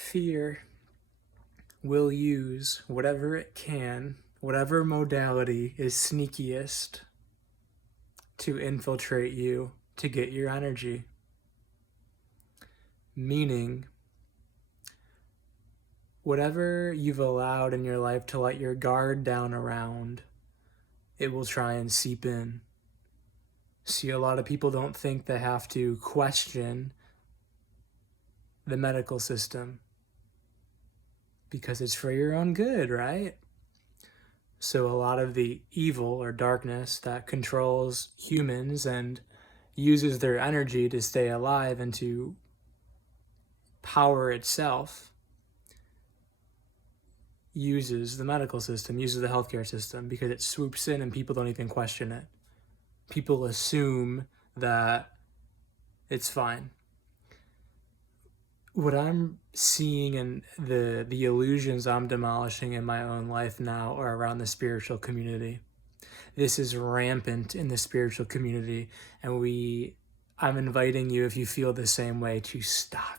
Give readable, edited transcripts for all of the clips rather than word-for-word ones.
fear will use whatever it can, whatever modality is sneakiest to infiltrate you to get your energy. Meaning, whatever you've allowed in your life to let your guard down around, it will try and seep in. See, a lot of people don't think they have to question the medical system because it's for your own good, right? So a lot of the evil or darkness that controls humans and uses their energy to stay alive and to power itself uses the medical system, uses the healthcare system, because it swoops in and people don't even question it. People assume that it's fine. What I'm seeing and the illusions I'm demolishing in my own life now are around the spiritual community. This is rampant in the spiritual community, and I'm inviting you, if you feel the same way, to stop.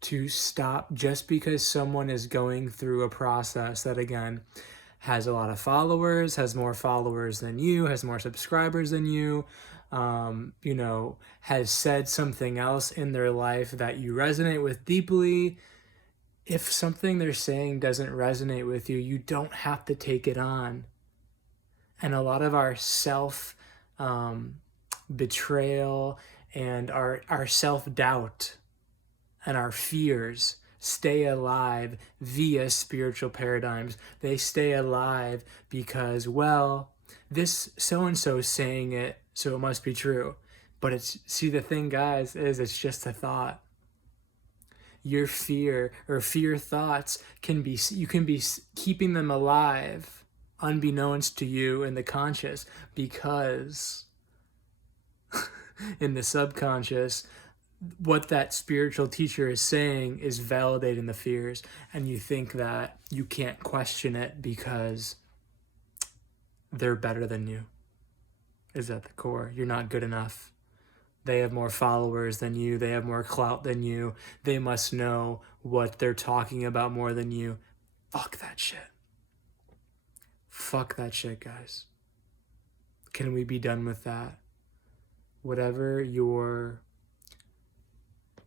To stop just because someone is going through a process that, again, has a lot of followers, has more followers than you, has more subscribers than you, has said something else in their life that you resonate with deeply. If something they're saying doesn't resonate with you, you don't have to take it on. And a lot of our self-betrayal and our self-doubt and our fears stay alive via spiritual paradigms. They stay alive because, well, this so-and-so is saying it, so it must be true. But see, the thing, guys, is it's just a thought. Your fear or fear thoughts you can be keeping them alive unbeknownst to you in the conscious, because in the subconscious, what that spiritual teacher is saying is validating the fears, and you think that you can't question it because they're better than you. Is at the core. You're not good enough. They have more followers than you. They have more clout than you. They must know what they're talking about more than you. Fuck that shit. Fuck that shit, guys. Can we be done with that? Whatever your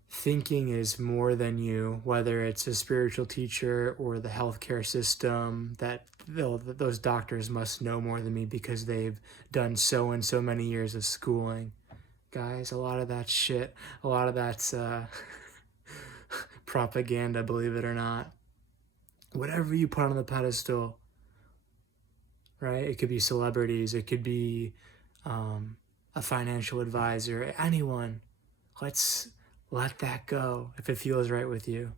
thinking is more than you, whether it's a spiritual teacher or the healthcare system, that those doctors must know more than me because they've done so and so many years of schooling. Guys, a lot of that shit, a lot of that's propaganda, believe it or not. Whatever you put on the pedestal, right? It could be celebrities, it could be a financial advisor, anyone. Let's let that go if it feels right with you.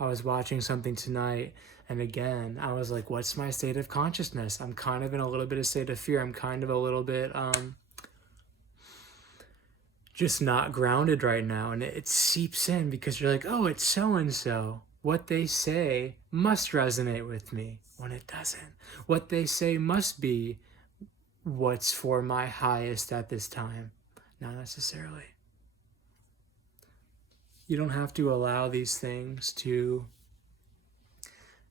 I was watching something tonight, and again, I was like, what's my state of consciousness? I'm kind of in a little bit of state of fear. I'm kind of a little bit just not grounded right now. And it seeps in because you're like, oh, it's so-and-so. What they say must resonate with me, when it doesn't. What they say must be what's for my highest at this time. Not necessarily. You don't have to allow these things to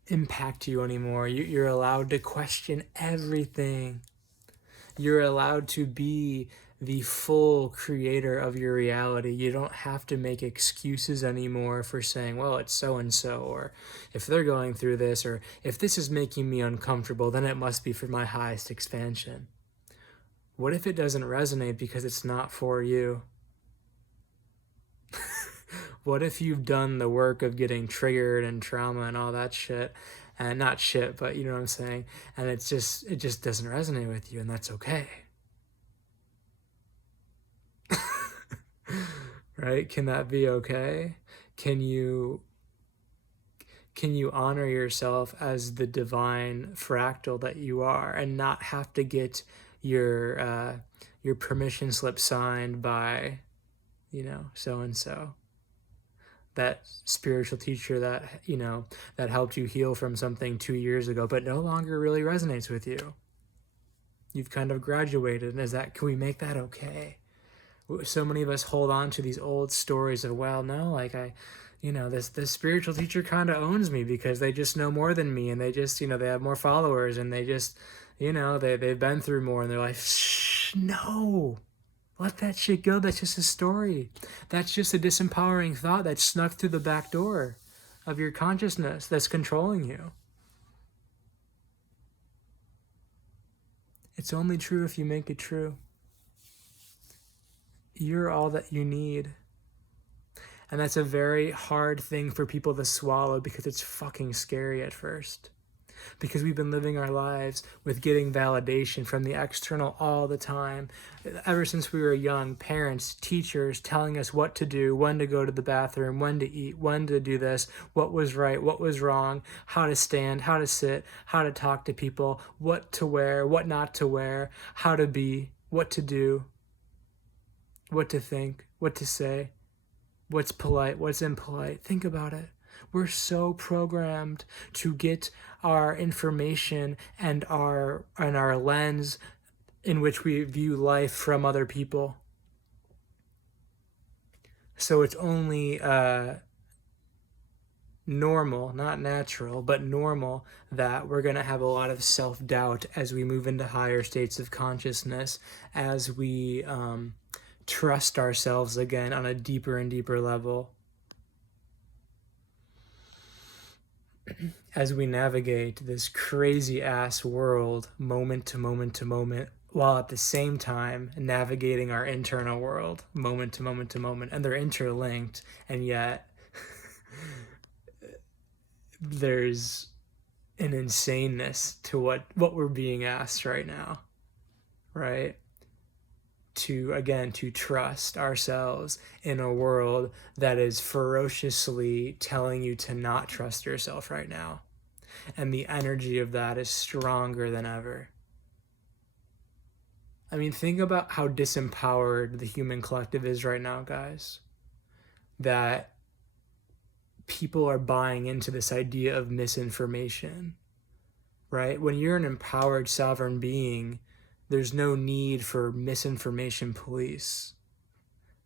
impact you anymore. You're allowed to question everything. You're allowed to be the full creator of your reality. You don't have to make excuses anymore for saying, well, it's so-and-so, or if they're going through this, or if this is making me uncomfortable, then it must be for my highest expansion. What if it doesn't resonate because it's not for you? What if you've done the work of getting triggered and trauma and all that shit, and not shit, but you know what I'm saying, and it just doesn't resonate with you, and that's okay. Right? Can that be okay? Can you honor yourself as the divine fractal that you are, and not have to get your permission slip signed by, so and so, that spiritual teacher that that helped you heal from something 2 years ago, but no longer really resonates with you? You've kind of graduated, and can we make that okay? So many of us hold on to these old stories of, well, no, like this spiritual teacher kind of owns me because they just know more than me, and they just, they have more followers, and they just, they've been through more in their life. Shh, no. Let that shit go. That's just a story. That's just a disempowering thought that snuck through the back door of your consciousness that's controlling you. It's only true if you make it true. You're all that you need. And that's a very hard thing for people to swallow because it's fucking scary at first. Because we've been living our lives with getting validation from the external all the time. Ever since we were young, parents, teachers telling us what to do, when to go to the bathroom, when to eat, when to do this, what was right, what was wrong, how to stand, how to sit, how to talk to people, what to wear, what not to wear, how to be, what to do, what to think, what to say, what's polite, what's impolite. Think about it. We're so programmed to get our information and our lens in which we view life from other people. So it's only normal, not natural, but normal, that we're going to have a lot of self-doubt as we move into higher states of consciousness, as we trust ourselves again on a deeper and deeper level. As we navigate this crazy ass world moment to moment to moment, while at the same time navigating our internal world moment to moment to moment, and they're interlinked, and yet there's an insaneness to what we're being asked right now, right? To trust ourselves in a world that is ferociously telling you to not trust yourself right now. And the energy of that is stronger than ever. I mean, think about how disempowered the human collective is right now, guys. That people are buying into this idea of misinformation, right? When you're an empowered sovereign being, there's no need for misinformation police.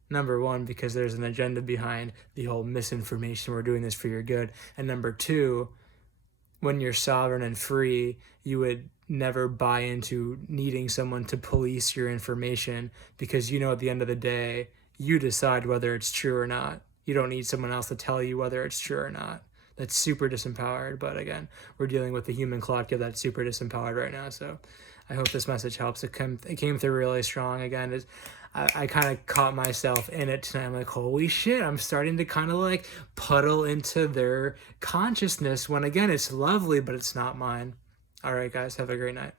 Number one, because there's an agenda behind the whole misinformation, we're doing this for your good. And number two, when you're sovereign and free, you would never buy into needing someone to police your information, because at the end of the day, you decide whether it's true or not. You don't need someone else to tell you whether it's true or not. That's super disempowered. But again, we're dealing with the human collective that's super disempowered right now. So I hope this message helps. It came through really strong. Again, I kind of caught myself in it tonight. I'm like, holy shit, I'm starting to kind of like puddle into their consciousness when, again, it's lovely, but it's not mine. All right, guys, have a great night.